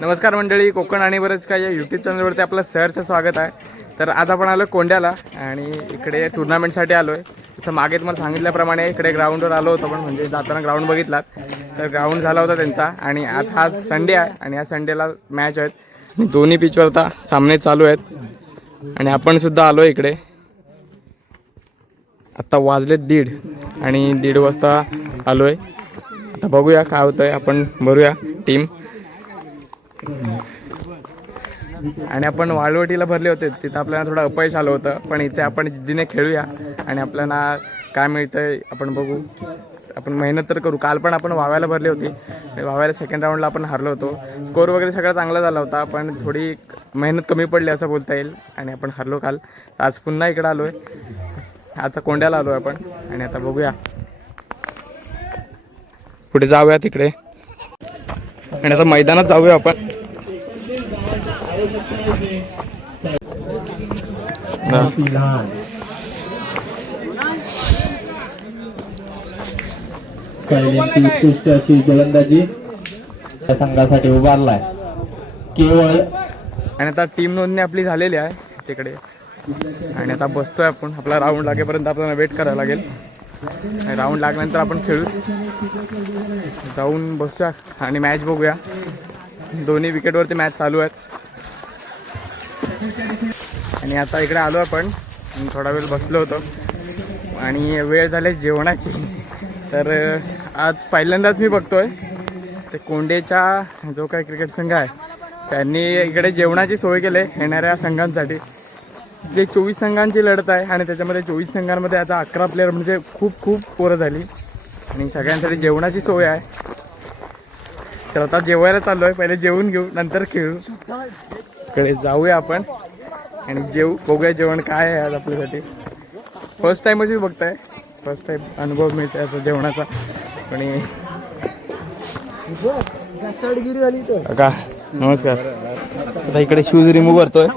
नमस्कार मंडळी, कोकण आणि बरंच काय या यूट्यूब चॅनलवरती आपलं सहर्ष स्वागत आहे. तर आज आपण आलो कोंड्याला आणि इकडे टुर्नामेंटसाठी आलो आहे. जसं मागे तुम्हाला सांगितल्याप्रमाणे इकडे ग्राउंडवर आलो होतो, पण म्हणजे जाताना ग्राउंड बघितलात तर ग्राउंड झाला होता त्यांचा. आणि आज हा संडे आहे आणि या संडेला मॅच आहेत. दोन्ही पिचवर आता सामने चालू आहेत आणि आपण सुद्धा आलो इकडे. आता वाजलेत 1:30 आणि 1:30 वाजता आलो आहे. आता बघूया काय होतं आहे. आपण भरूया टीम. आणि आपण वाळवटीला भरले होते, तिथं आपल्याला थोडं अपयश आलं होतं, पण इथे आपण जिद्दीने खेळूया आणि आपल्याला काय मिळतंय आपण बघू. आपण मेहनत तर करू. काल पण आपण वाव्याला भरली होती, वाव्याला सेकंड राऊंडला आपण हरलो होतो. स्कोर वगैरे सगळा चांगला झाला होता, पण थोडी मेहनत कमी पडली असं बोलता येईल आणि आपण हरलो काल. आज पुन्हा इकडं आलो आहे. आता कोंड्याला आलो आहे आपण आणि आता बघूया पुढे जाऊया तिकडे आणि आता मैदानात जाऊया आपण. उत्कृष्ट अशी गोलंदाजी संघासाठी उभारलाय केवळ. आणि आता टीम नोंदणी आपली झालेली आहे तिकडे आणि आता बसतोय आपण. आपला राऊंड लागेपर्यंत आपल्याला वेट करायला लागेल. राऊंड लागल्यानंतर आपण खेळू जाऊन बसूया आणि मॅच बघूया. दोन्ही विकेटवरती मॅच चालू आहेत आणि आता इकडे आलो आपण. थोडा वेळ बसलो होतो आणि वेळ झाली जेवणाची. तर आज पहिल्यांदाच मी बघतोय ते कोंडेचा जो काही क्रिकेट संघ आहे त्यांनी इकडे जेवणाची सोय केली येणाऱ्या संघांसाठी. जे 24 संघांची लढत आहे आणि त्याच्यामध्ये 24 संघांमध्ये आता 11 प्लेयर म्हणजे खूप पोरं झाली आणि सगळ्यांसाठी जेवणाची सोय आहे. तर आता जेवायला चाललो आहे. पहिले जेवून घेऊ, नंतर खेळू. इकडे जाऊया आपण आणि बघूया जेवण काय आहे आज आपल्यासाठी. फर्स्ट टाईमच मी बघताय, फर्स्ट टाईम अनुभव मिळते असं जेवणाचा. पण का नमस्कार. आता इकडे शूज रिमूव्ह करतोय,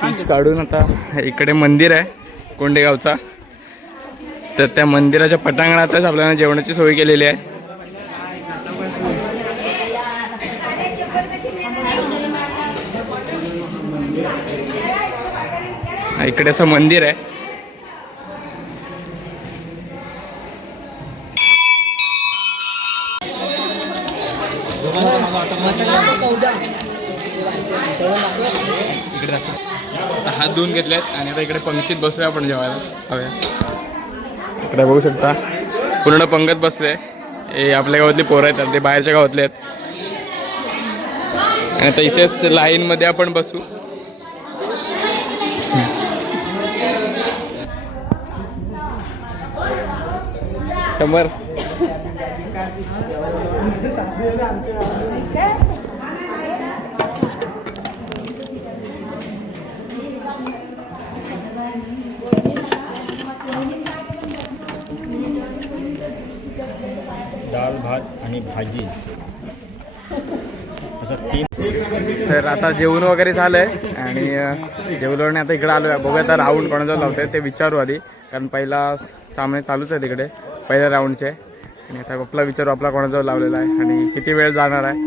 शूज काढून. आता इकडे मंदिर आहे कोंडेगावचा, तर त्या मंदिराच्या पटांगणातच आपल्याला जेवणाची सोय केलेली आहे. इकडे असं मंदिर आहे. इकडे आता हात धुवून घेतलेत आणि आता इकडे पंक्तीत बसूया आपण जेवायला. हव्या इकडे बघू शकता पूर्ण पंगत बसले. हे आपल्या गावातली पोरं आहेत, ते बाहेरच्या गावातले आहेत. आणि आता इथेच लाईनमध्ये आपण बसू. समर डाळ भात आणि भाजी असं 3. तर आता जेवण वगैरे झालंय आणि जेवल्याने आता इकडे आलो आहे. बघूया आता राऊंड कोणाजवळ लावतोय ते विचारू आधी, कारण पहिला सामने चालूच आहे तिकडे पहिल्या राऊंडचे. आणि आता आपला विचारू आपला कोणाजवळ लावलेला आहे आणि किती वेळ जाणार आहे.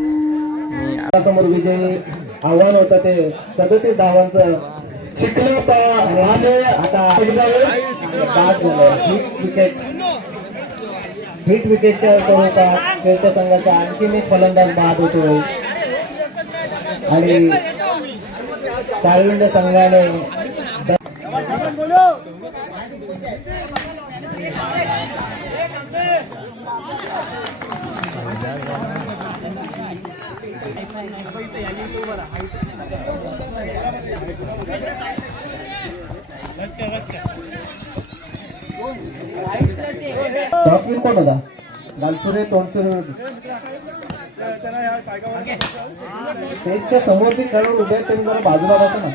आणि समोर विजय आव्हान होतं ते 37 धावांचं चिखलं आणि आता बाद झालं. हिट विकेटच्या स्वरूपात खेळत्या संघाचा आणखीन एक फलंदाज बाद होतोय आणि साळविंड संघाने टॉसवीन कोण होता? गालसुरे तोंडसुरे स्टेजच्या समोरचे खेळाडू उभे आहेत, त्यांनी जरा बाजूला बसा ना.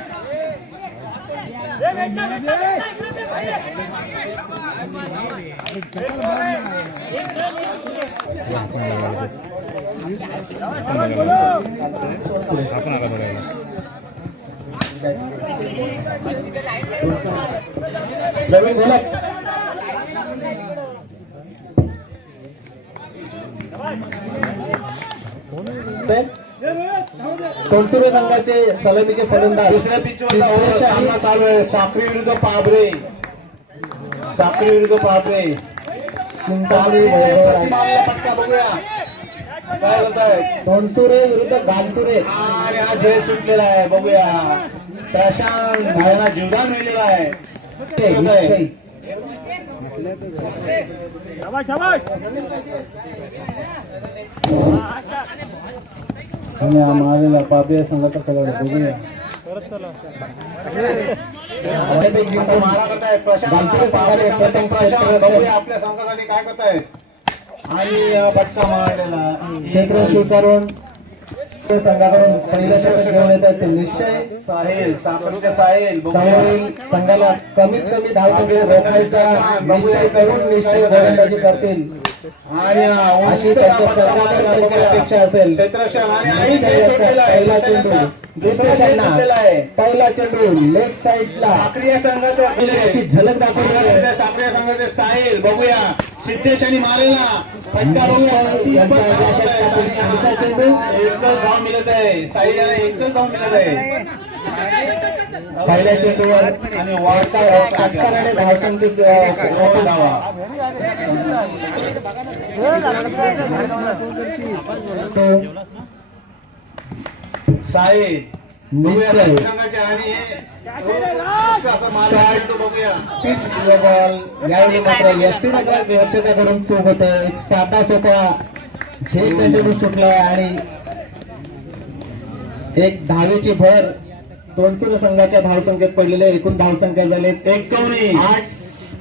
आपण आला बघायला. तोंडसुरे संघाचे सलामीचे फलंदाज दुसऱ्या पिचवर सामना चालू आहे. साखरी विरुद्ध पाबरे. साखरी विरुद्ध पाबरे. चिंचावली मारला पटका बघूया काय बोलताय. तोंडसुरे विरुद्ध गालसुरे. आणि हा जय सुटलेला आहे बघूया. प्रशांत भायना जीवदान मिळलेला आहे. ते होत आहे. आणि हा मारलेला पाबिया संघाचा कलर बघूया. मारा करताय प्रशांत बघूया आपल्या संघासाठी काय करतायत. आणि पटका मारलेला क्षेत्र स्वीकारून संघाकडून पहिल्या षटक घेऊन येतात ते निश्चय साहिल साखरचे साहिल साहिल संघाला कमीत कमी धावसंख्या रोखायचा निश्चय करून निश्चय गोलंदाजी करतील आणि अशी त्यांच्या सर्वांना त्यांची अपेक्षा असेल. क्षेत्रक्षण आणि आई निश्चय जय याचा सुटलेला आहे. पहिला चेंडू दुसऱ्या सुटलेला आहे. पहिला चेंडू लेग साईडला साखरी संघाचं याची झलक दाखवली. साखरी संघाचे साहिल बघूया. सिद्धेश आणि मारेला फटका बघूया. पुढचा चेंडू एकच धाव मिळत आहे. साहिल याला एकच धाव मिळत आहे. पहिल्या चेंडूवर आणि वाढता षटकाराने धावसंख्येच धावा साहिल बघूया निश्चय संघाचे आणि असं मारला चेंडू बघूया. पिच बॉल यावेळी मात्र एसटी नगर रक्षकाकडून चूक होते. एक साधा सोपा झेल त्या चेंडू सुटलाय आणि एक धावेची भर तोंडसुरे संघाच्या धावसंख्येत पडलेले एकूण धावसंख्या झाले 8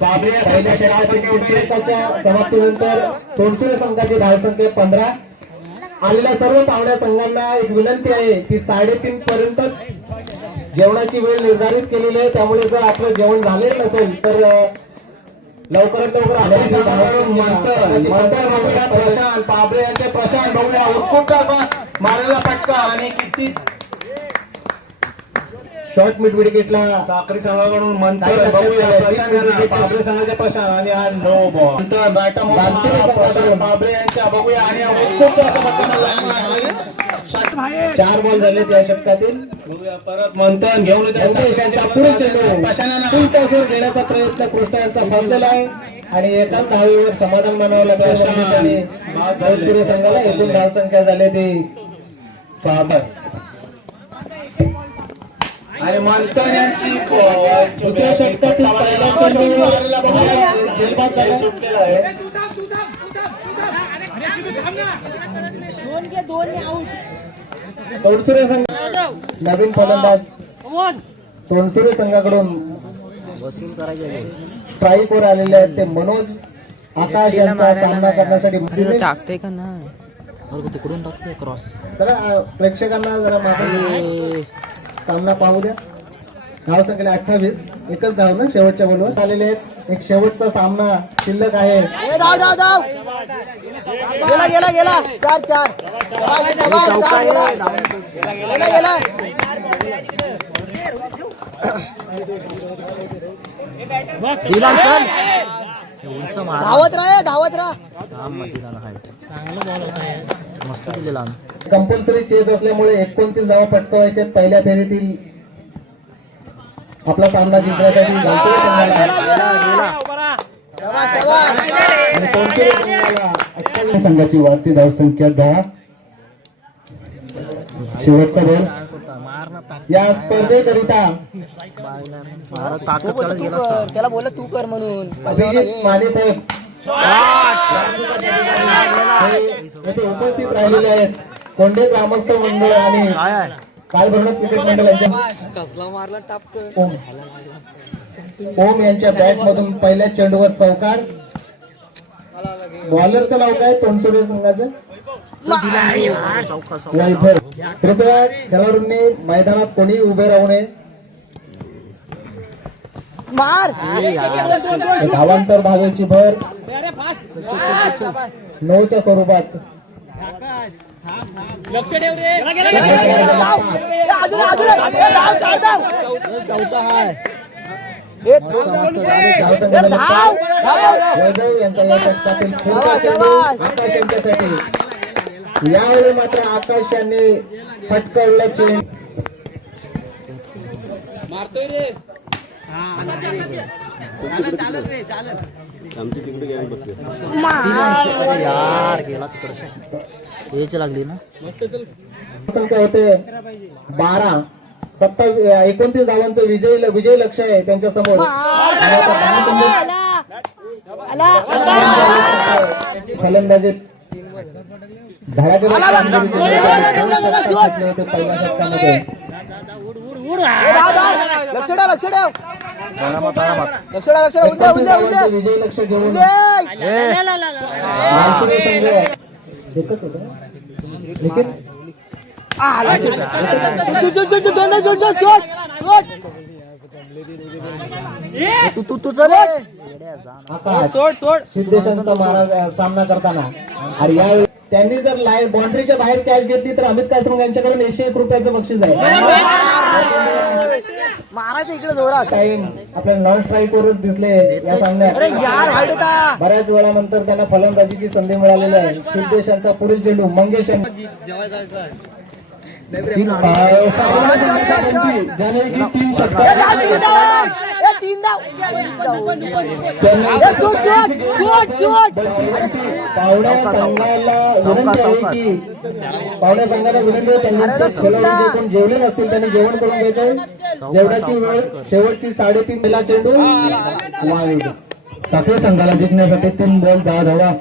बाबरे पहिल्या षटकाच्या समाप्तीनंतर तोंडसुरे संघाची धावसंख्या 15. आलेल्या सर्व पाहुण्या संघांना एक विनंती आहे की 3:30 पर्यंतच जेवणाची वेळ निर्धारित केलेली आहे. त्यामुळे जर आपलं जेवण झाले नसेल तर लवकरात लवकर प्रशांत बाबरे यांचे प्रशांत बघूया. उत्कृष्ट असा मारलेला पटका आणि किती शॉर्ट मिड विकेटला साखरी संघाकडून मंत्र काही लक्षात बघूया. नाही. प्रशांत यांना बाबरे संघाचे प्रशांत आणि हा नो बॉल बाबरे यांच्या बघूया आणि उत्कृष्ट असा पटका मारला. 4 बॉल झाले त्या षटकातील. बघूया परत मंथन घेऊन त्यांचा पुढे चेंडू फुल टॉसवर घेण्याचा प्रयत्न कृष्णा यांचा फसलेला आहे आणि एकाच धावेवर समाधान मानावं लागलं आणि तोंडसुरे संघाला एकूण धावसंख्या झाली ती 62. आणि मंथन यांची दुसऱ्या षटकातील पहिला चेंडू जेलबाद झाला सुटलेला आहे. तोंडसुरे संघ नवीन फलंदाज तोंडसुरे संघाकडून स्ट्राईक वर आलेले आहेत ते मनोज आकाश यांचा सामना करण्यासाठी टाकते का नाही तिकडून टाकते क्रॉस. तर प्रेक्षकांना जरा मागे सामना पाहू द्या. धाव संख्या 28. एकच धाव ना शेवटच्या बॉलवर आलेले आहेत. एक शेवटचा सामना शिल्लक आहे. गेला 4-4 गेला. धावत राहा मस्त दिलेला. कंपल्सरी चेस असल्यामुळे 29 धावा पटकावायच्या पहिल्या फेरीतील. आपला सामना जिंकण्यासाठी गावकरी संघाला आणि तोंडसुरे संघाला 28 संघाची वाढती धावसंख्या 10. शेवटचा बॉल या स्पर्धेकरिता त्याला बोलत तू कर म्हणून अभिजित माने साहेब येथे उपस्थित राहिलेले आहेत. कोंडे ग्रामस्थ मंडळ आणि कालभरणत क्रिकेट मंडळ यांच्या ओम यांच्या बॅट मधून पहिल्या चेंडूवर चौकार. बॉलरचं नाव काय तोंडसुरे संघाचं? वैभव. कृपया खेळाडूंनी मैदानात कोणी उभे राहू नये. धावांतर धावेची भर 9च्या स्वरूपात. धावसंघाला पाच. वैभव यांचा या षटकातील पुढचा चेंडू आकाश यांच्यासाठी. यावेळी मात्र आकाश यांनी फटकावला चेंडू. यार गेला याची लागली ना. संख्या होते 12. 29 धावांचं विजय लक्ष आहे त्यांच्या समोर. फलंदाजी धडाकेदार कामगिरी केली होते पहिल्या षटकामध्ये. लक्ष ठेव लक्ष ठेव विजय लक्ष घेऊन मानसुरे संघ एकच होतं ना? निखिल आकाश सिद्धेशांचा सामना करताना. आणि यावेळी त्यांनी जर लाईन बाउंड्रीच्या बाहेर कॅच घेतली तर अमित कासरुंग यांच्याकडून 101 रुपयाचं बक्षीस आहे. मारायचं इकडे जोरात. टाइम आपल्याला नॉन स्ट्राईक वरच दिसले या सामन्यात. बऱ्याच वेळानंतर त्यांना फलंदाजीची संधी मिळालेली आहे. सिद्धेशांचा पुढील चेंडू मंगेश ज्याने की 3 षटकार पावड्या संघाला विनंती आहे त्यांनी खेळाडू कोण जेवले नसतील त्यांनी जेवण करून घ्यायचंय. जेवणाची वेळ शेवटची 3:30 ला चेंडू वाईड. साखरे संघाला जिंकण्यासाठी 3 बॉल 10 धावा.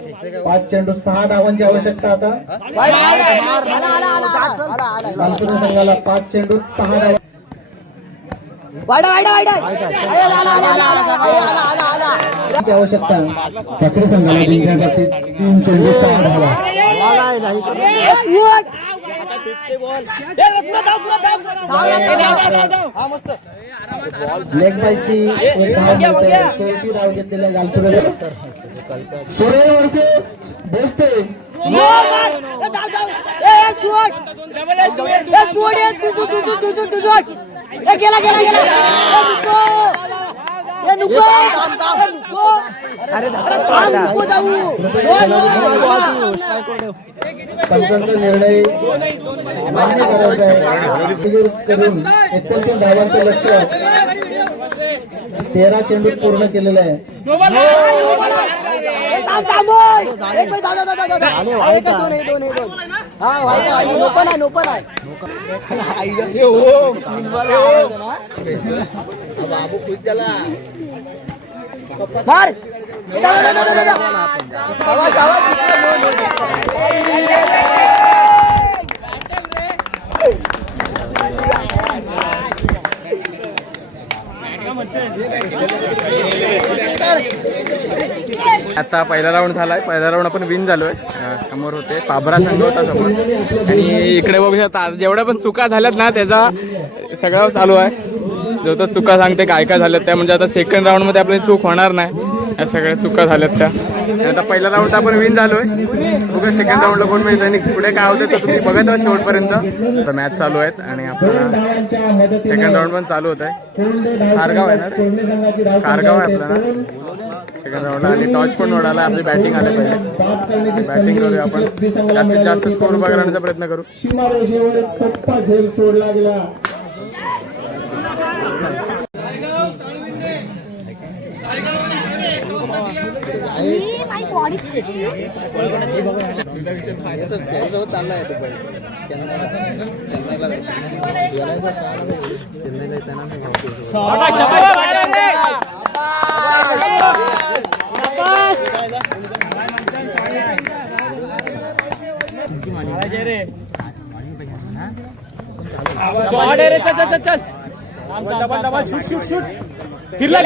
5 चेंडू 6 धावांची आवश्यकता आता. मानसुरे संघाला 5 चेंडू 6 धावा. आवश्यकता साखरे संघाला जिंकण्यासाठी 3 चेंडू 6 धावा. लेग बायची एक धाव मिळते. शेवटी धाव घेतलेल्या गालसुरे सूर्यवरचे बसते. पंचांचा निर्णय मान्य करायचा आहे. करून 29 धावांचं लक्ष्य 13 चेंडूत पूर्ण केलेलं आहे. आता पहिला राऊंड झालाय. पहिला राऊंड आपण विन झालोय. समोर होते पाभरा संघ होता समोर. आणि इकडे बघू शकता जेवढ्या पण चुका झाल्यात ना त्याचा सगळं चालू आहे. जो तो चुका सांगते काय काय झाल्यात त्या. म्हणजे आता सेकंड राऊंड मध्ये आपली चूक होणार नाही. या सगळ्या चुका झाल्यात त्या. आता पहिला राऊंड आपण विन झालोय. बघा सेकंड राऊंडला कोण मिळतं आणि पुढे काय होतं तर तुम्ही बघत राहा शेवटपर्यंत. आता मॅच चालू आहेत आणि आपल्याला सेकंड राऊंड पण चालू होत आहे. कारगाव आहे ना कारगाव आहे आपल्याला सेकंड राऊंडला. आणि टॉच पण उडाला. आपली बॅटिंग आले पाहिजे. बॅटिंग करूया आपण. जास्तीत जास्त स्कोर उभा करण्याचा प्रयत्न करू. सीमारेषेवर एक सोपा झेल सोडला गेला. चल फिरला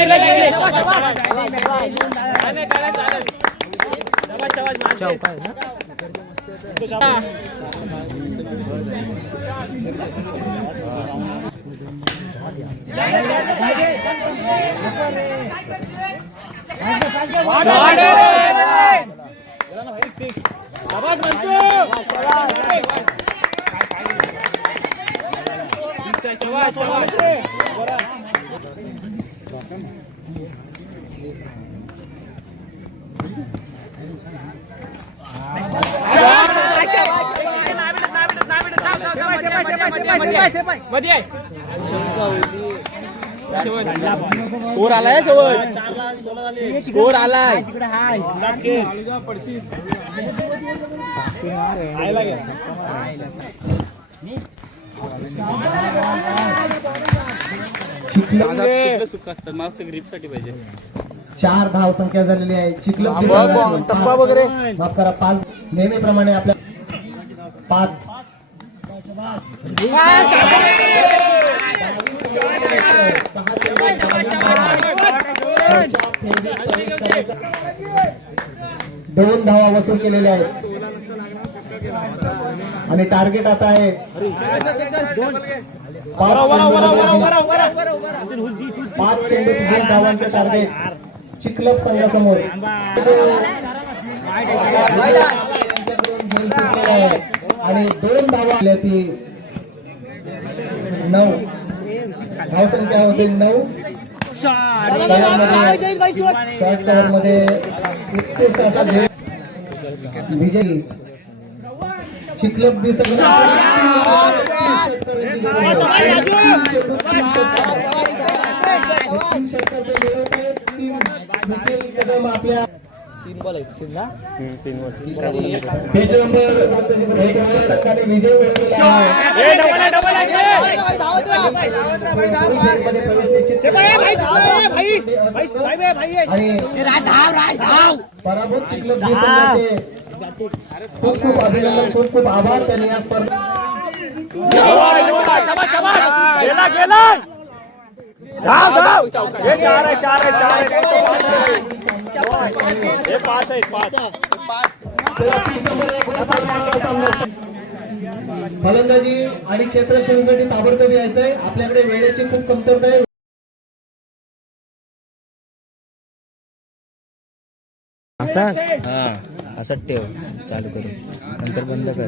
स्कोर आलाय शेवट, स्कोर आलाय. ग्रीपसाठी पाहिजे. 4 धाव संख्या झालेली आहे. चिखलं टप्पा वगैरे माफ करा 5. नेहमीप्रमाणे आपल्या 5 2 धावा वसूल केलेल्या आहेत आणि टार्गेट आता आहे 5 चेंडूत 20 धावांचे टार्गेट चिखलप संघासमोर. यांच्याकडून खेळ सुटलेला आहे आणि 2 धावा आल्या. ती 9 धावसंख्या होते 9. शॉर्ट कव्हर मध्ये उत्कृष्ट असा खेळ विजयी चिखलप बी कदम आपल्या 3 बॉल आहेत सिंधला. पेज नंबर 1 संघाने विजय मिळवलेला आहे. प्रवेश निश्चित आणि पराभूत चिखलप बी संघाचे खूप खूप अभिनंदन, खूप खूप आभार. त्यांनी या स्पर्धा फलंदाजी आणि क्षेत्ररक्षणासाठी ताबडतोब यायचंय. आपल्याकडे वेळेची खूप कमतरता आहे. असं ठेव, चालू करू नंतर बंद कर.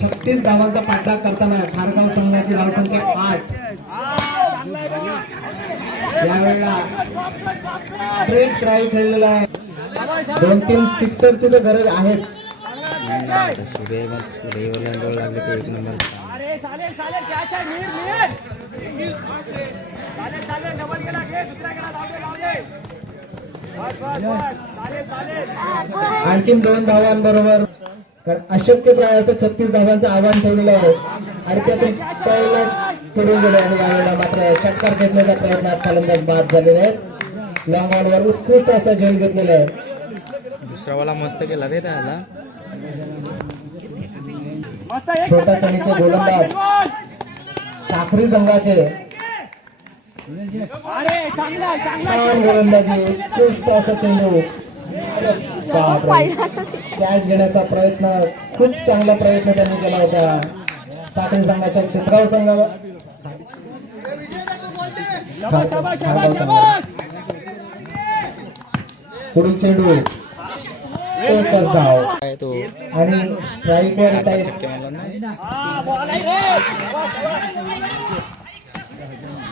छत्तीस धावांचा पाठलाग करताना खारगाव संघाची धावसंख्या 8. यावेळेला स्ट्रेट ड्राईव्ह खेळलेला आहे. 2-3 सिक्सरची तर गरज आहेच. सूर्यवाला गोल लागले ते 1 नंबर. आणखीन 2 धावांबरोबर अशक्य प्रायाचं 36 धावांचं आव्हान ठेवलेलं आहे आणि त्यातून पहिला फिरून गेले आणि यावेळेला मात्र षटकार घेतण्याचा प्रयत्नात फलंदाज बाद झालेले आहेत. लॉंग ऑनवर उत्कृष्ट असा झेल घेतलेला आहे. दुसरावाला मस्त केला रे त्याला. छोटा चणीचे गोलंदाज साखरी संघाचे छान गोलंदाजी, उत्कृष्ट असा चेंडू. कॅच घेण्याचा प्रयत्न, खूप चांगला प्रयत्न त्यांनी केला होता. साखरी संघाच्या क्षेत्रगाव संघाला पुढील चेंडू एकच धाव आणि स्ट्राईक वर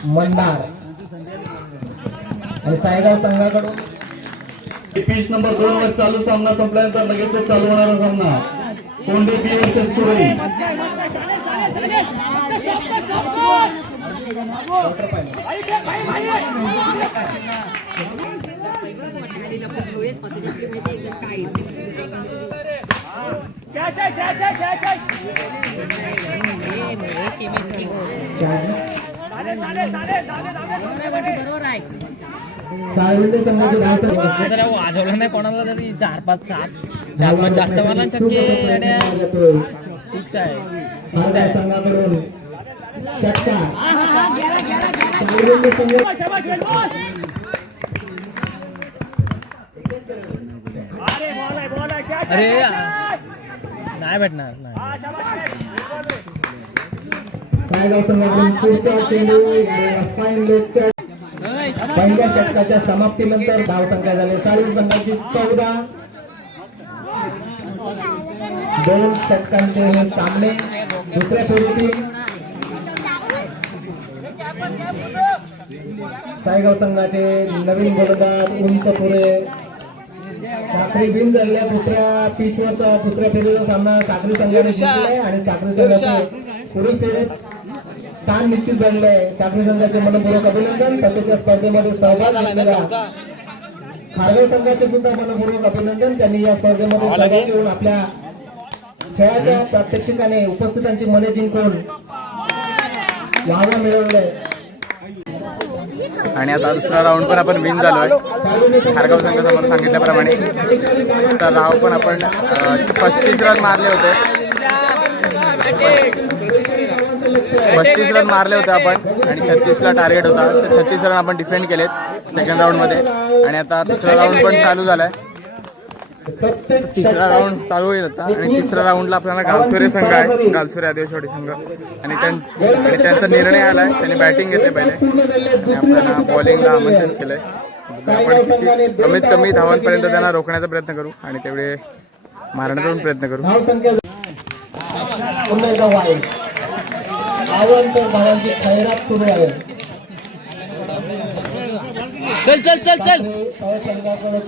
मंदार आणि सायगाव संघाकडून पिच नंबर 2 वर चालू सामना संपल्यानंतर लगेच चालू होणारा सामना कोंडे बी वर्सेस सुरई. साळवंडे संघाची वाजवलं नाही कोणाला तरी 4-5-7 जास्त मारला चक्के सिक्स आहे. संघाकडून षटकार. साळवंडे संघ अरे नाही भेटणार नाही. सायगाव संघाकडून पुढचा चेंडू यावेळेला फाईन लेगच्या पहिल्या षटकाच्या समाप्तीनंतर धावसंख्या झाली साळवी संघाची 14. 2 षटकांचे हे सामने दुसऱ्या फेरीतील सायगाव संघाचे नवीन गोलंदाज उंच पुरे साखरी बिन झालेल्या दुसऱ्या पिचवरचा दुसऱ्या फेरीचा सामना साखरी संघाने जिंकलाय आणि साखरी संघाचे पुढील फेरीत स्थान निश्चित झालेलं आहे. साखरी संघाचे मनपूर्वक अभिनंदन. तसेच या स्पर्धेमध्ये सहभाग घेतलेल्या खारघर संघाचे सुद्धा मनपूर्वक अभिनंदन. त्यांनी या स्पर्धेमध्ये सहभाग घेऊन आपल्या खेळाच्या प्रात्यक्षिकाने उपस्थितांची मने जिंकून वाहवा मिळवलाय. आणि आता दुसरा राऊंड पण आपण विन झालोय खारगाव संघासमोर सांगितल्याप्रमाणे. तर राव पण आपण 35 रन मारले होते. 35 रन मारले होते आपण आणि 36ला टार्गेट होता. तर 36 रन आपण डिफेंड केलेत सेकंड राऊंडमध्ये. आणि आता तिसरा राऊंड पण चालू झालाय. तिसरा राऊंड चालू होईल आता. आणि तिसऱ्या राऊंडला आपल्याला गालसुरे संघ आहे, गालसुरे आदिवासी संघ. आणि त्यांचा निर्णय आलाय. त्यांनी बॅटिंग घेतली पहिले आणि आपल्याला बॉलिंगला आमंत्रित केलंय. आपण कमीत कमी धावांपर्यंत त्यांना रोखण्याचा प्रयत्न करू आणि तेवढे मारण्याचा पण प्रयत्न करू. पुन्हा एकदा वाईट आवंत धावांची खैरात सुरू आहे. चल चल चल चल संघाकडे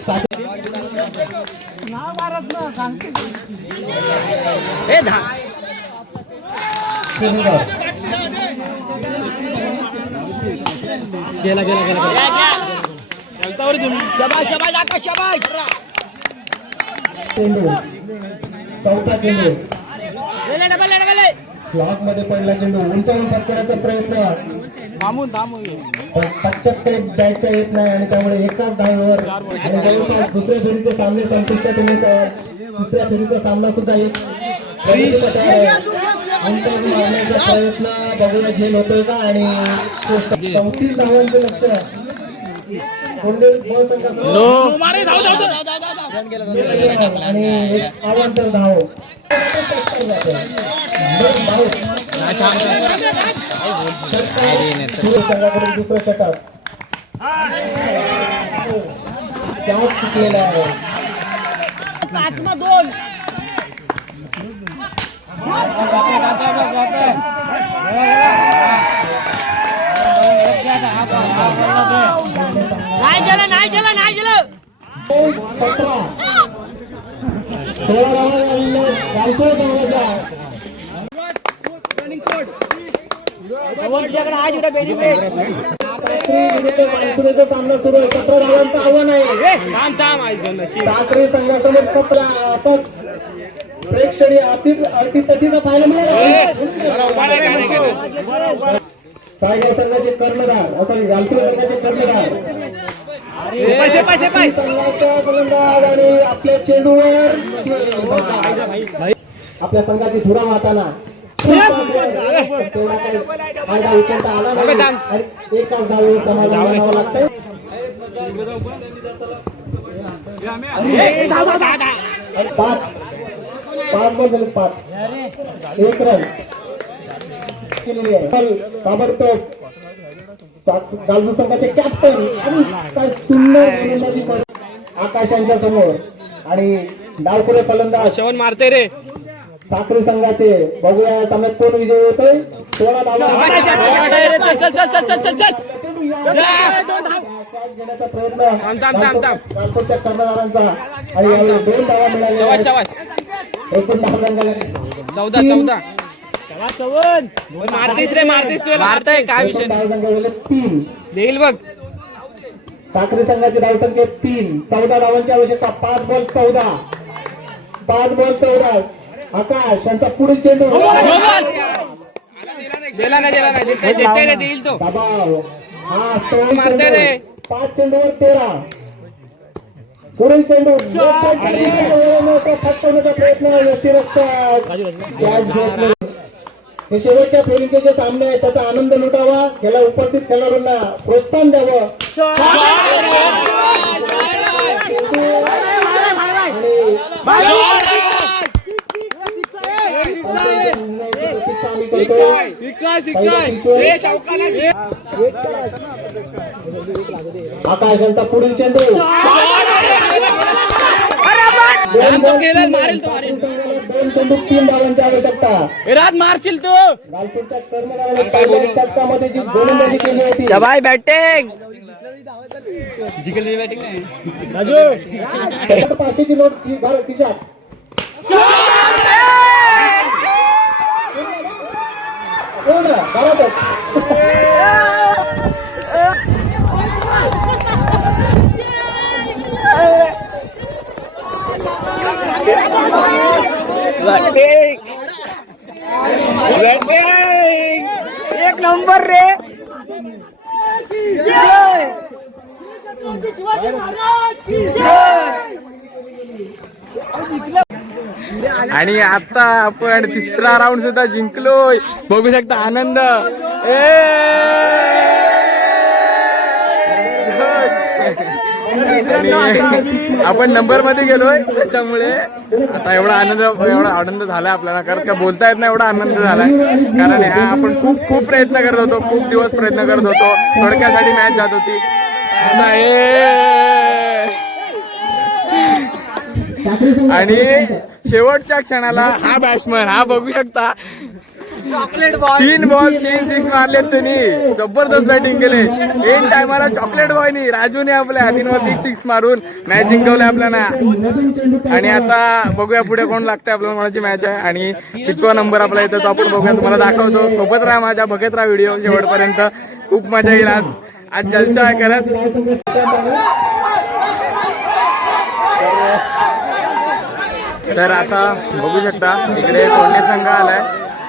हे धा गेला गेला गेला शाबाश आकाश शाबाश. चेंडू चौथा चेंडू स्लॉट मध्ये पडला. चेंडू उंचावून पकडण्याचा प्रयत्न पण पटकन ते बॅटच्या येत नाही आणि त्यामुळे एकाच धावेवर आणि जवळपास दुसऱ्या फेरीचे सामने संपुष्टात येण्यात. तिसऱ्या फेरीचा सामना सुद्धा एक उंचावून मारण्याचा प्रयत्न बघूया झेल होतोय का. आणि 34 धावांचे लक्ष कोंडे संघासमोर आणि एक अवांतर धाव संघाकडून दुसरं षटक त्याच सुटलेला आहे. नाही गेलं 17 16 धावा गालसुरे संघाच्या. गालसुरेचा सामना सुरू आहे. 17 धावांचं आव्हान आहे साखरी संघासमोर. 17 असंच प्रेक्षणीय अटीतटीचा पाहायला मिळाला. सायगाव संघाचे कर्णधार सॉरी गालसुरे संघाचे कर्णधार संघाचा गोलंदाज आणि आपल्या चेंडूवर आपल्या संघाची धुरा वाहताना तेवढा काही फायदा उचलता आला नाही आणि एकाच धावेवर समाधान मानावं लागतंय. 5 बॉल झाले 5 1 रन केलेली आहे. ताबडतोब गालसुरे संघाचे कॅप्टन आणि काय सुंदर गोलंदाजी आकाशांच्या समोर आणि डावखुरे फलंदाज शवन मारते रे साखरी संघाचे. बघूया या सामन्यात कोण विजयी होतोय. 16 धावा घेण्याचा प्रयत्न गालसुरच्या कर्णधारांचा आणि यावेळी 2 धावा मिळाल्या. एकूण धावा संघाला 14 मारतीस रे मारताय काय विषय. धावा संघा झाले 3. देईल बघ. साखरी संघाची धावसंख्या 3. 14 धावांची आवश्यकता. 5 बॉल 14 आकाश यांचा पुढील चेंडू देईल तो दबाव हा असतो. मारते रे. 5 चेंडूवर 13. पुढील चेंडू फटकवण्याचा प्रयत्न यष्टीरक्षक कॅच घेत नाही. हे शेवटच्या फेरीचे जे सामने आहेत त्याचा आनंद लुटावा. याला उपस्थित खेळाडूंना प्रोत्साहन द्यावं. प्रतीक्षा आम्ही करतो. आकाश यांचा पुढील चेंडू दोन चेंडू 3 धावांची आवश्यकता. मारशील तू लालसूरच्या कर्मधाराने पहिल्या षटकामध्ये जी गोलंदाजी केली होती शबाई बॅटिंग त्याच्यात 500ची नोट खिशात. हो ना, घरातच. एक नंबर रे. आणि आता आपण तिसरा राऊंड सुद्धा जिंकलोय. बघू शकता आनंद. आणि आपण नंबर मध्ये गेलोय त्याच्यामुळे आता एवढा आनंद झालाय आपल्याला. कारण का बोलता येत नाही एवढा आनंद झालाय. कारण आपण खूप प्रयत्न करत होतो. खूप दिवस प्रयत्न करत होतो. थोडक्यासाठी मॅच जात होती. आणि शेवटच्या क्षणाला हा बॅट्समन हा बघू शकता 3 बॉल 3 सिक्स मारले त्यांनी. जबरदस्त बॅटिंग केले. एक टायमाला चॉकलेट बॉयनी राजूने आपल्या 3 बॉल 3 सिक्स मारून मॅच जिंकवली आपल्याला. आणि आता बघूया पुढे कोण लागतंय आपल्याला. कोणाची मॅच आहे आणि कितवा नंबर आपला येतो तो आपण बघूया. तुम्हाला दाखवतो. सोबत राहा माझ्या. बघत राहा व्हिडिओ शेवटपर्यंत. खूप मजा येईल. आज जलसा आहे करत. तर आता बघू शकता इकडे कोंडे संघ आलाय.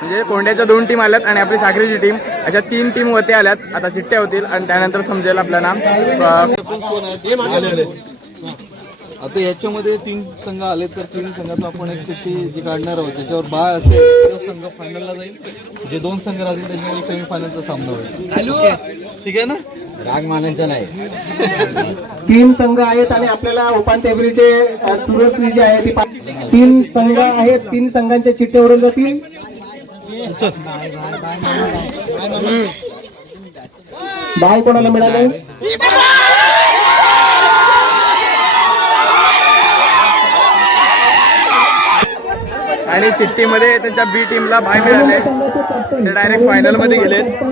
म्हणजे कोंड्याच्या 2 टीम आल्यात आणि आपली साखरेची टीम. अशा 3 टीम वरती आल्यात. आता चिठ्ठ्या होतील आणि त्यानंतर समजेल आपलं नाम. आता याच्यामध्ये 3 संघ आले तर 3 संघात आपण एक चिठ्ठी जी काढणार आहोत त्याच्यावर बाय असेल तो संघ फायनलला जाईल. जे 2 संघ राहतील त्यांच्यामध्ये सेमीफायनलचा सामना होईल. ठीक आहे ना. राग मानायचा नाही. 3 संघ आहेत आणि आपल्याला उपांत्य फेरीचे सुरसनी जी आहे ती 3 संघ आहेत. 3 संघांच्या चिठ्ठ्यावरून जातील. डाव कोणाला मिळाले. आणि चिठ्ठीमध्ये त्यांच्या बी टीमला बाय मिळाले. ते डायरेक्ट फायनल मध्ये गेलेत.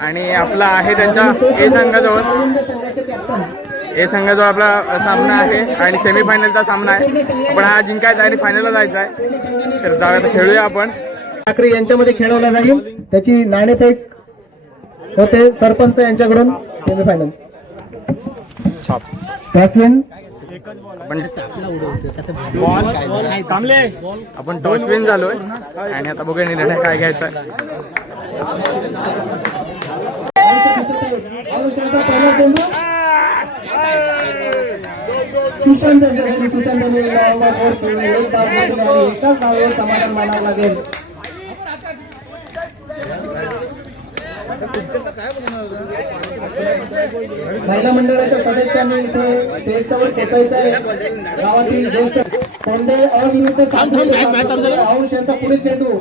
आणि आपला आहे त्यांच्या ए संघाजवळ आपला सामना आहे आणि सेमीफायनलचा सामना आहे. पण हा जिंकायचा आणि फायनलला जायचा आहे. तर जाऊया खेळूया आपण. ठाकरे यांच्यामध्ये खेळवला जाईल. त्याची नाणेफेक होते सरपंच यांच्याकडून. सेमीफायनल बॅट्समॅन आपण टॉसविन झालोय आणि आता बघूया निर्णय काय घ्यायचा. सुशांत यांच्यासाठी सुशांत एकाच धावेवर समाधान मानावं लागेल. महिला मंडळाच्या सदस्यांनी इथे स्टेजवर पोचायचं आहे. गावातील ज्येष्ठ कोंडे अविरुद्ध अंश यांचा पुढील चेंडू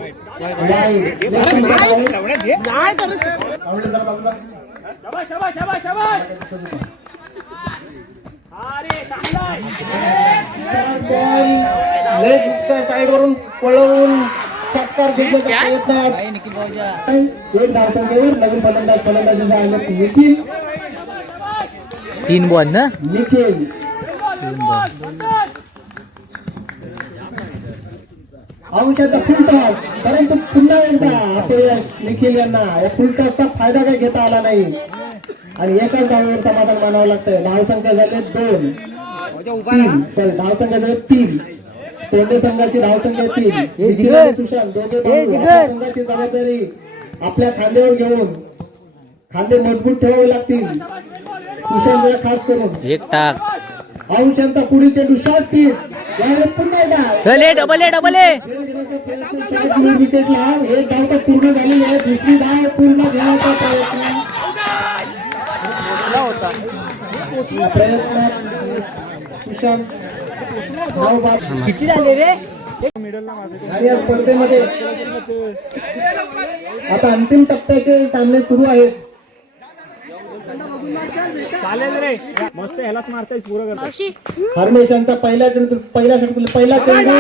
लेगच्या साईडवरून पळवून फटकार घेण्याचा प्रयत्न. एक धावसंख्येवर नवीन फलंदाजीचा आले निखिल. 3 बॉल ना. निखिल अंशाचा फुलटॉस. परंतु पुन्हा एकदा अपयश निखिल यांना. या फुलटॉसचा फायदा काही घेता आला नाही आणि एकाच धावेवर समाधान मानावं लागतंय. धावसंख्या झाले 2 3 सॉरी धावसंख्या झाले 3. कोंडे संघाची धावसंख्या 3. निखिल आणि सुशांत दोघे आपल्या संघाची जबाबदारी आपल्या खांद्यावर घेऊन खांदे मजबूत ठेवावे लागतील. सुशांत खास करून. एक टाक. अंशांचा पुढील चेंडू शॉर्ट पिच. यावेळी पुन्हा एकदा डबल विकेटला. एक धाव तर पूर्ण झालेली आहे. दुसरी धाव पूर्ण घेण्याचा प्रयत्न सुशांत धाव बाद. किती झाले रे. आणि या स्पर्धेमध्ये आता अंतिम टप्प्याचे सामने सुरू आहेत. हरमेश यांचा पहिला चेंडू पहिला चेंडू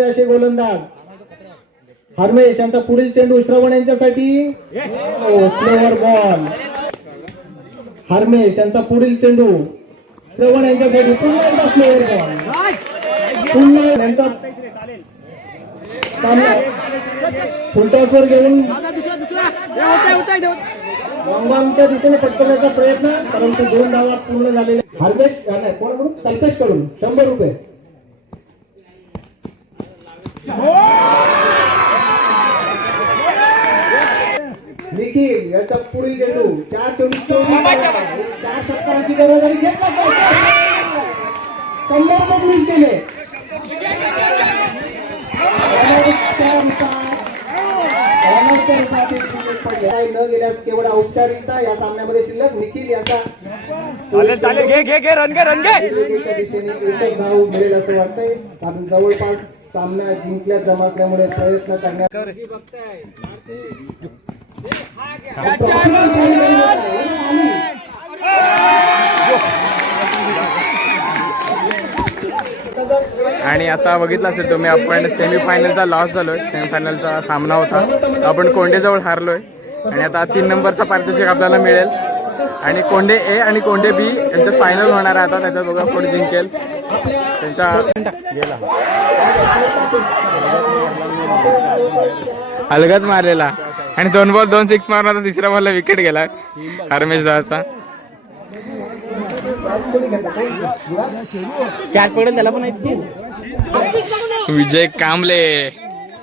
असे गोलंदाज हरमेश यांचा पुढील चेंडू श्रवण यांच्यासाठी स्लोवर बॉल. हरमेश यांचा पुढील चेंडू श्रवण यांच्यासाठी पुन्हा एकदा स्लोवर बॉल. पुन्हा यांचा सामना फुलटॉसवर घेऊन लॉंगॉनच्या दिशेने पटकवण्याचा प्रयत्न, परंतु 2 धावा पूर्ण झालेले. हरमेश नाही कोणाकडून कल्पेश कडून 100 रुपये. निखिल याचा पुढील चेंडू 4 षटकाराची गरज आणि घेतला कंबर पण मिस केले. न गेल्यास केवळ औपचारिकता या सामन्यामध्ये शिल्लक. निखिल याचा दिशेने एकच धाव मिळेल असं वाटतंय, कारण जवळपास सामना जिंकल्यात जमा असल्यामुळे प्रयत्न करण्यात आणि आता बघितलं असेल तुम्ही, आपण सेमीफायनलचा लॉस झालोय. सेमीफायनलचा सामना होता, आपण कोंडेजवळ हारलोय. आणि आता 3 नंबरचा पारितोषिक आपल्याला मिळेल. आणि कोंडे ए आणि कोंडे बी यांचं फायनल होणार आहे. आता त्याच्यात बघा कोण जिंकेल त्यांचा अलगद मारलेला. आणि 2 बॉल 2 6 मारून आता तिसऱ्या बॉलला विकेट गेला हरमेश दाचा. विजय कांबले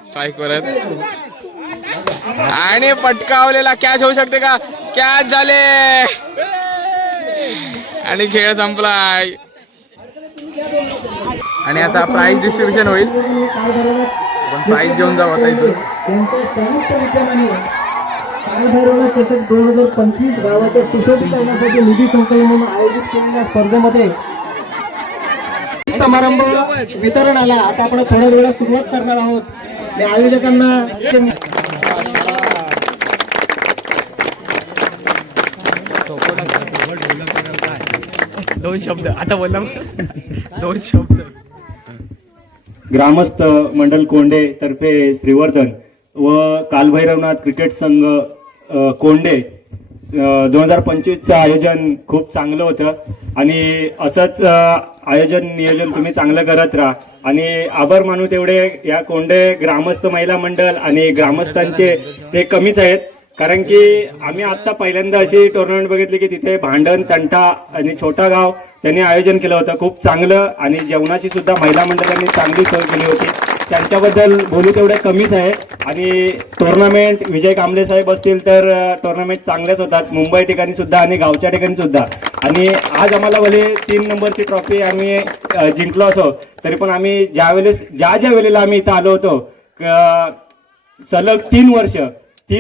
स्ट्राईक परत आणि पटकावलेला कॅच होऊ शकते का? कॅच झाले आणि खेळ संपलाय. आणि आता प्राइज डिस्ट्रीब्युशन होईल. आपण प्राइज घेऊन जाऊ आता इथून. चषक 2025 गावाच्या सुशोभित करण्यासाठी निधी संकलन आयोजित केलेल्या स्पर्धेमध्ये समारंभ वितरणाला आता आपण थोड्या वेळात सुरुवात करणार आहोत. या आयोजकांना 2 शब्द आता बोलला 2 शब्द. ग्रामस्थ मंडल कोंडे तर्फे श्रीवर्धन व कालभैरवनाथ क्रिकेट संघ कोंडे 2025चं आयोजन खूप चांगलं होतं. आणि असंच आयोजन नियोजन तुम्ही चांगलं करत राहा. आणि आभार मानू तेवढे या कोंडे ग्रामस्थ महिला मंडळ आणि ग्रामस्थांचे ते कमीच आहेत. कारण की आम्ही आत्ता पहिल्यांदा अशी टुर्नामेंट बघितली की तिथे भांडण तंटा आणि छोटा गाव त्यांनी आयोजन केलं होतं खूप चांगलं. आणि जेवणाची सुद्धा महिला मंडळांनी चांगली सोय केली होती. त्यांच्याबद्दल बोलू तेवढे कमीच आहे. आणि टुर्नामेंट विजय कांबळे साहेब असतील तर टुर्नामेंट चांगल्याच होतात, मुंबई ठिकाणी सुद्धा आणि गावच्या ठिकाणी सुद्धा. आणि आज आम्हाला भले 3 नंबरची ट्रॉफी आम्ही जिंकलो असो, तरी पण आम्ही ज्या वेळेला आम्ही इथं आलो होतो सलग 3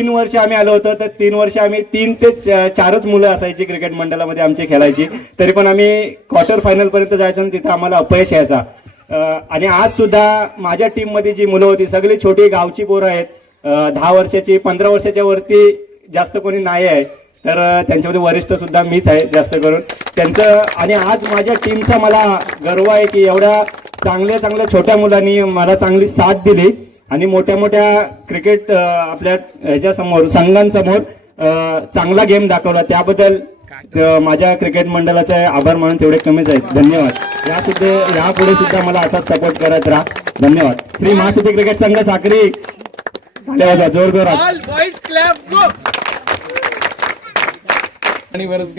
वर्ष आम्ही आलो होतो, तर 3 वर्ष आम्ही 3 ते 4च मुलं असायची क्रिकेट मंडळामध्ये आमची खेळायची. तरी पण आम्ही क्वार्टर फायनलपर्यंत जायचो आणि तिथं आम्हाला अपयश यायचा. आणि आज सुद्धा माझ्या टीममध्ये जी मुलं होती सगळी छोटी गावची पोरं आहेत. 10 वर्षाची 15 वर्षाच्या वरती जास्त कोणी नाही आहे. तर त्यांच्यामध्ये वरिष्ठ सुद्धा मीच आहे जास्त करून त्यांचं. आणि आज माझ्या टीमचा मला गर्व आहे की एवढ्या चांगल्या छोट्या मुलांनी मला चांगली साथ दिली आणि मोठ्या क्रिकेट आपल्या ह्याच्यासमोर संघांसमोर चांगला गेम दाखवला. त्याबद्दल माझ्या क्रिकेट मंडळाचे आभार मानून तेवढे कमीच आहेत. धन्यवाद. यापुढे सुद्धा मला असाच सपोर्ट करत राहा. धन्यवाद. श्री महासिद्धी क्रिकेट संघ साक्री जोरजोरात.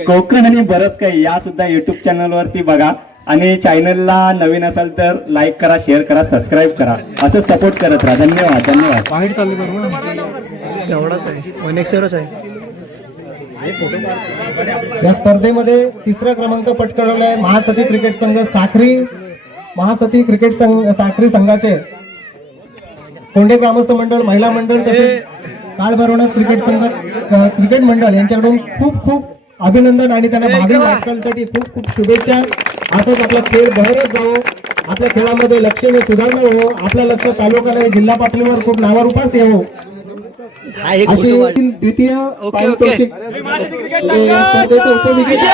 कोकण आणि बरंच काही या सुद्धा युट्यूब चॅनलवरती बघा. आणि चॅनलला नवीन असाल तर लाईक करा, शेअर करा, सबस्क्राईब करा. असं सपोर्ट करत राहा. धन्यवाद. बाहेर चालू करू तेवढाच आहे, 1 आहे. या स्पर्धेमध्ये 3रा क्रमांक पटकावला आहे महासती क्रिकेट संघ साक्री. महासती क्रिकेट संघ साक्री संघाचे कोंडे ग्रामस्थ मंडळ, महिला मंडळ तसेच काळभैरवनाथ क्रिकेट संघ क्रिकेट मंडळ यांच्याकडून खूप खूप अभिनंदन आणि त्यांना भावी वाटचालीसाठी खूप खूप शुभेच्छा. असंच आपला खेळ बहरत जावो, आपल्या खेळामध्ये लक्षणीय सुधारणा हो, आपल्या लक्ष तालुका जिल्हा पातळीवर खूप नावारूपास येवो अशी द्वितीय पारितोषिक या स्पर्धेचे उपविजेते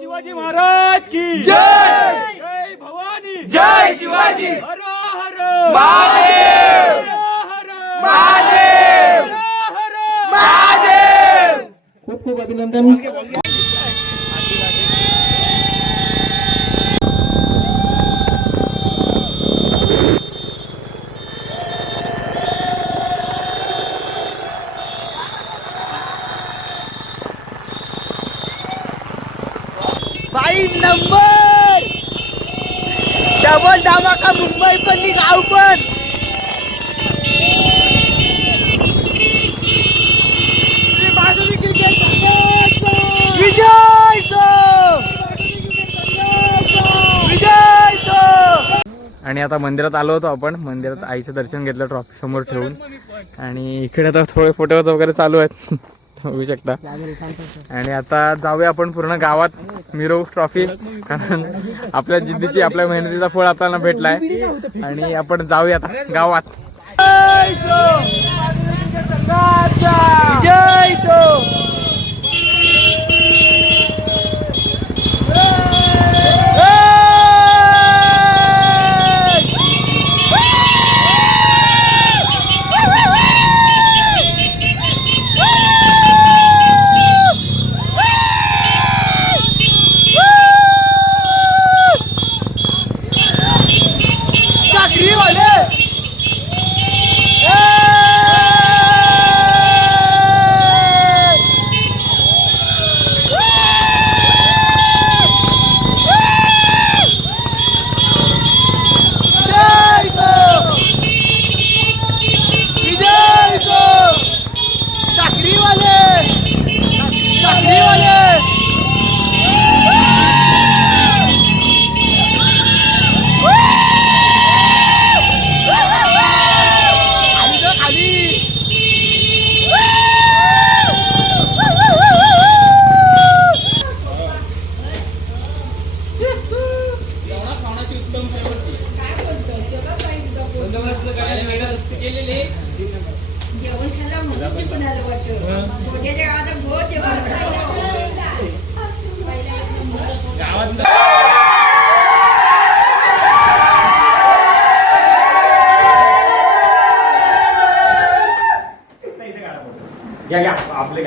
शिवाजी महाराज की जय. जय भवानी. जय शिवाजी. हर हर महादेव. महादेव. महादेव. खूप खूप अभिनंदन. नंबर डबल धमाका मुंबई पण गाव पण विजय आणि आता मंदिरात आलो होतो आपण. मंदिरात आईचं दर्शन घेतलं ट्रॉफी समोर ठेवून. आणि इकडे आता थोडे फोटोज वगैरे चालू आहेत बघू शकता. आणि आता जाऊया आपण पूर्ण गावात मिरवू ट्रॉफी, कारण आपल्या जिद्दीची आपल्या मेहनतीचा फळ आपल्याला भेटलाय. आणि आपण जाऊया आता गावात. जय सो आपले